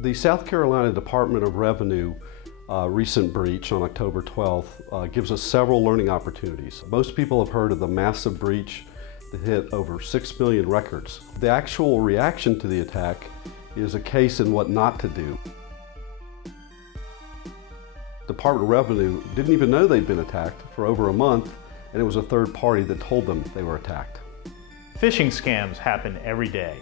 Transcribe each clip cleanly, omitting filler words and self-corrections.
The South Carolina Department of Revenue recent breach on October 12th gives us several learning opportunities. Most people have heard of the massive breach that hit over 6 million records. The actual reaction to the attack is a case in what not to do. The Department of Revenue didn't even know they'd been attacked for over a month, and it was a third party that told them they were attacked. Phishing scams happen every day,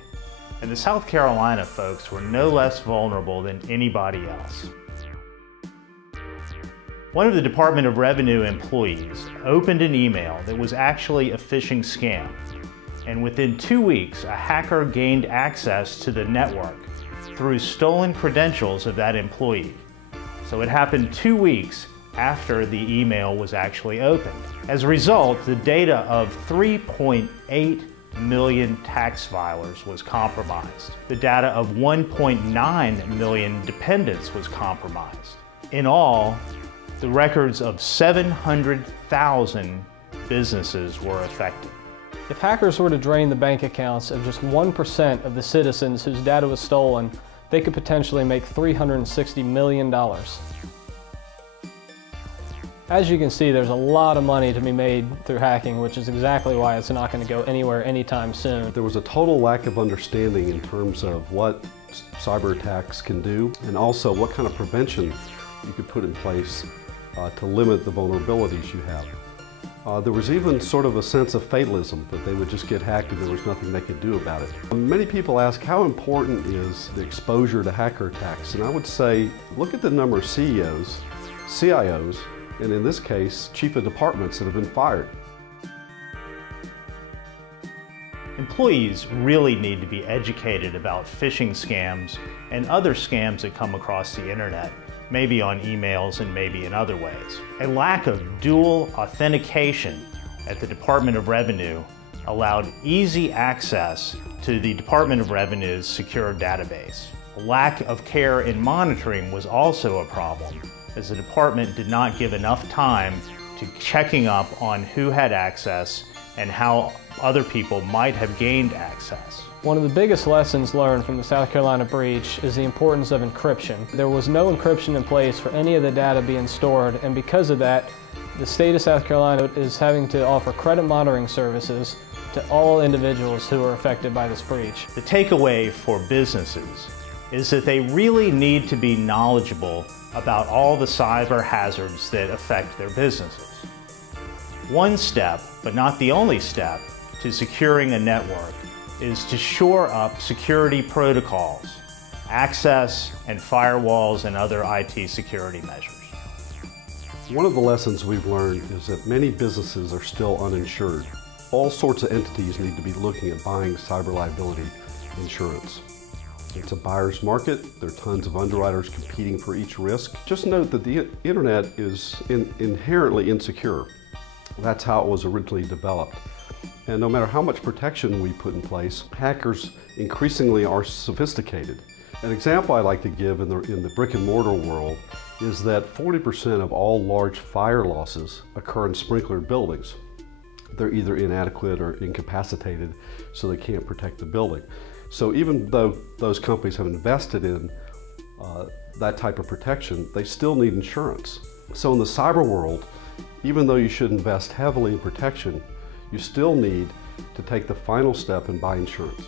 and the South Carolina folks were no less vulnerable than anybody else. One of the Department of Revenue employees opened an email that was actually a phishing scam, and within 2 weeks, a hacker gained access to the network through stolen credentials of that employee. So it happened 2 weeks after the email was actually opened. As a result, the data of 3.8 million tax filers was compromised. The data of 1.9 million dependents was compromised. In all, the records of 700,000 businesses were affected. If hackers were to drain the bank accounts of just 1% of the citizens whose data was stolen, they could potentially make $360 million. As you can see, there's a lot of money to be made through hacking, which is exactly why it's not going to go anywhere anytime soon. There was a total lack of understanding in terms of what cyber attacks can do, and also what kind of prevention you could put in place to limit the vulnerabilities you have. There was even sort of a sense of fatalism that they would just get hacked and there was nothing they could do about it. Many people ask, how important is the exposure to hacker attacks? And I would say, look at the number of CEOs, CIOs, and in this case, chief of departments that have been fired. Employees really need to be educated about phishing scams and other scams that come across the internet, maybe on emails and maybe in other ways. A lack of dual authentication at the Department of Revenue allowed easy access to the Department of Revenue's secure database. A lack of care in monitoring was also a problem, as the department did not give enough time to checking up on who had access and how other people might have gained access. One of the biggest lessons learned from the South Carolina breach is the importance of encryption. There was no encryption in place for any of the data being stored, and because of that, the state of South Carolina is having to offer credit monitoring services to all individuals who are affected by this breach. The takeaway for businesses is that they really need to be knowledgeable about all the cyber hazards that affect their businesses. One step, but not the only step, to securing a network is to shore up security protocols, access and firewalls and other IT security measures. One of the lessons we've learned is that many businesses are still uninsured. All sorts of entities need to be looking at buying cyber liability insurance. It's a buyer's market. There are tons of underwriters competing for each risk. Just note that the internet is inherently insecure. That's how it was originally developed. And no matter how much protection we put in place, hackers increasingly are sophisticated. An example I like to give in the brick and mortar world is that 40% of all large fire losses occur in sprinklered buildings. They're either inadequate or incapacitated, so they can't protect the building. So even though those companies have invested in that type of protection, they still need insurance. So in the cyber world, even though you should invest heavily in protection, you still need to take the final step and buy insurance.